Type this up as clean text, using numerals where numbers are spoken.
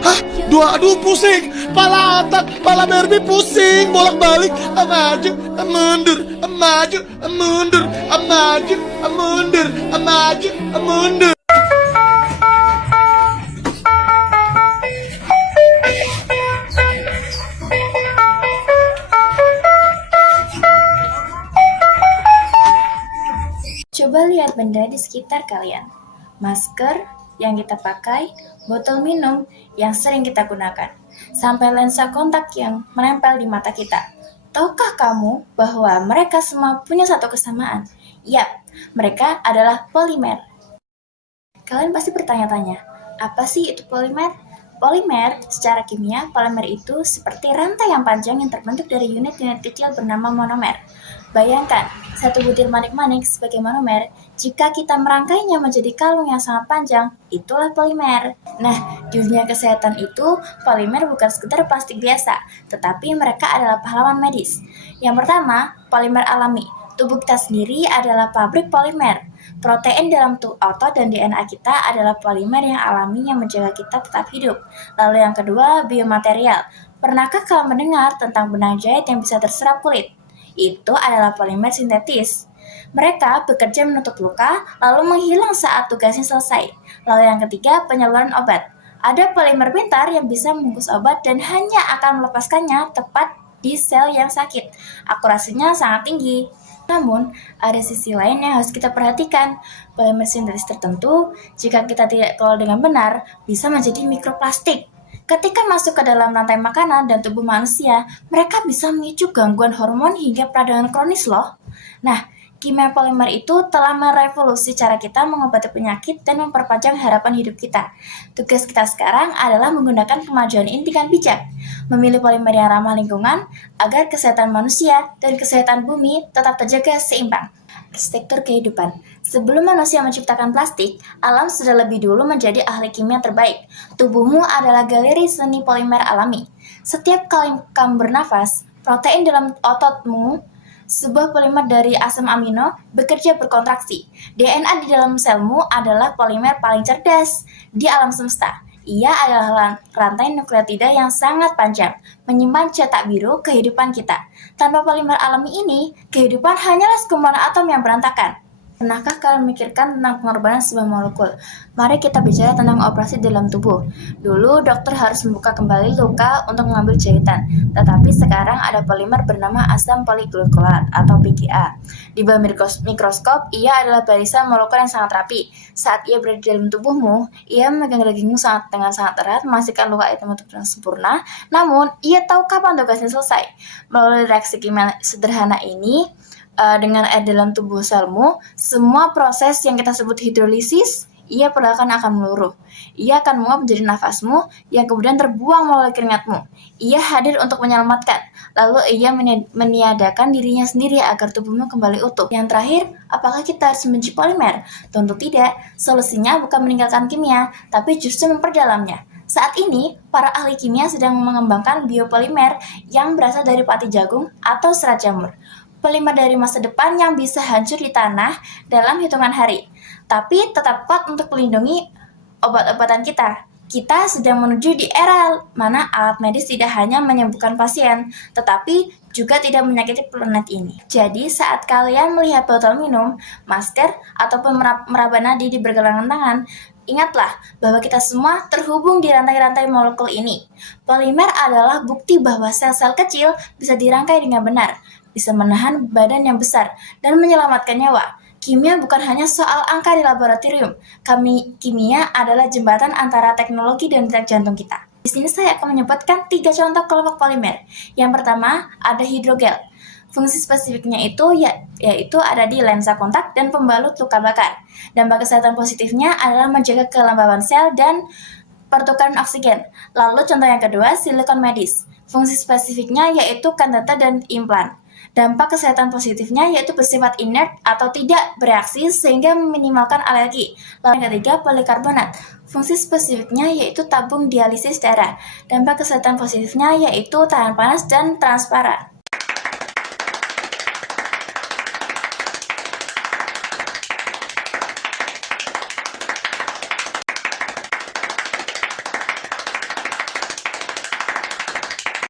Hah? Aduh pusing. Pala otak, pala Barbie pusing. Bolak-balik. Maju, mundur. Maju, mundur. Maju, mundur. Maju, mundur. Coba lihat benda di sekitar kalian. Masker yang kita pakai, botol minum yang sering kita gunakan, sampai lensa kontak yang menempel di mata kita. Tahukah kamu bahwa mereka semua punya satu kesamaan? Yap, mereka adalah polimer. Kalian pasti bertanya-tanya, apa sih itu polimer? Polimer, secara kimia, polimer itu seperti rantai yang panjang yang terbentuk dari unit-unit kecil bernama monomer. Bayangkan, satu butir manik-manik sebagai monomer, jika kita merangkainya menjadi kalung yang sangat panjang, itulah polimer. Nah, di dunia kesehatan itu, polimer bukan sekedar plastik biasa, tetapi mereka adalah pahlawan medis. Yang pertama, polimer alami. Tubuh kita sendiri adalah pabrik polimer. Protein dalam otot dan DNA kita adalah polimer yang alami yang menjaga kita tetap hidup. Lalu yang kedua, biomaterial. Pernahkah kalian mendengar tentang benang jahit yang bisa terserap kulit? Itu adalah polimer sintetis. Mereka bekerja menutup luka, lalu menghilang saat tugasnya selesai. Lalu yang ketiga, penyaluran obat. Ada polimer pintar yang bisa membungkus obat dan hanya akan melepaskannya tepat di sel yang sakit. Akurasinya sangat tinggi. Namun, ada sisi lain yang harus kita perhatikan. Polimer sintetis tertentu, jika kita tidak kelola dengan benar, bisa menjadi mikroplastik. Ketika masuk ke dalam rantai makanan dan tubuh manusia, mereka bisa memicu gangguan hormon hingga peradangan kronis loh. Nah, kimia polimer itu telah merevolusi cara kita mengobati penyakit dan memperpanjang harapan hidup kita. Tugas kita sekarang adalah menggunakan kemajuan ini dengan bijak, memilih polimer yang ramah lingkungan agar kesehatan manusia dan kesehatan bumi tetap terjaga seimbang. Arsitektur kehidupan. Sebelum manusia menciptakan plastik, alam sudah lebih dulu menjadi ahli kimia terbaik. Tubuhmu adalah galeri seni polimer alami. Setiap kali kamu bernafas, protein dalam ototmu, sebuah polimer dari asam amino, bekerja berkontraksi. DNA di dalam selmu adalah polimer paling cerdas di alam semesta. Ia adalah rantai nukleotida yang sangat panjang, menyimpan cetak biru kehidupan kita. Tanpa polimer alami ini, kehidupan hanyalah sekumpulan atom yang berantakan. Pernahkah kalian memikirkan tentang pengorbanan sebuah molekul? Mari kita bicara tentang operasi dalam tubuh. Dulu, dokter harus membuka kembali luka untuk mengambil jahitan. Tetapi sekarang ada polimer bernama asam poliglukolat atau PGA. Di bawah mikroskop, ia adalah barisan molekul yang sangat rapi. Saat ia berada di dalam tubuhmu, ia memegang dagingmu dengan sangat erat, memastikan luka itu dengan sempurna. Namun, ia tahu kapan tugasnya selesai. Melalui reaksi kimia sederhana ini, dengan air dalam tubuh selmu, semua proses yang kita sebut hidrolisis, ia perlahan akan meluruh. Ia akan menguap menjadi nafasmu, yang kemudian terbuang melalui keringatmu. Ia hadir untuk menyelamatkan, lalu ia meniadakan dirinya sendiri agar tubuhmu kembali utuh. Yang terakhir, apakah kita harus membenci polimer? Tentu tidak. Solusinya bukan meninggalkan kimia, tapi justru memperdalamnya. Saat ini, para ahli kimia sedang mengembangkan biopolimer yang berasal dari pati jagung atau serat jamur. Polimer dari masa depan yang bisa hancur di tanah dalam hitungan hari, tapi tetap kuat untuk melindungi obat-obatan kita. Kita sedang menuju di era mana alat medis tidak hanya menyembuhkan pasien, tetapi juga tidak menyakiti planet ini. Jadi saat kalian melihat botol minum, masker, ataupun meraba nadi di pergelangan tangan, ingatlah bahwa kita semua terhubung di rantai-rantai molekul ini. Polimer adalah bukti bahwa sel-sel kecil bisa dirangkai dengan benar, bisa menahan badan yang besar, dan menyelamatkan nyawa. Kimia bukan hanya soal angka di laboratorium. Kimia adalah jembatan antara teknologi dan detak jantung kita. Di sini saya akan menyebutkan 3 contoh kelompok polimer. Yang pertama, ada hidrogel. Fungsi spesifiknya itu yaitu ada di lensa kontak dan pembalut luka bakar. Dampak kesehatan positifnya adalah menjaga kelembaban sel dan pertukaran oksigen. Lalu contoh yang kedua, silikon medis. Fungsi spesifiknya yaitu kateter dan implan. Dampak kesehatan positifnya yaitu bersifat inert atau tidak bereaksi sehingga meminimalkan alergi. Lalu yang ketiga, polikarbonat. Fungsi spesifiknya yaitu tabung dialisis darah. Dampak kesehatan positifnya yaitu tahan panas dan transparan.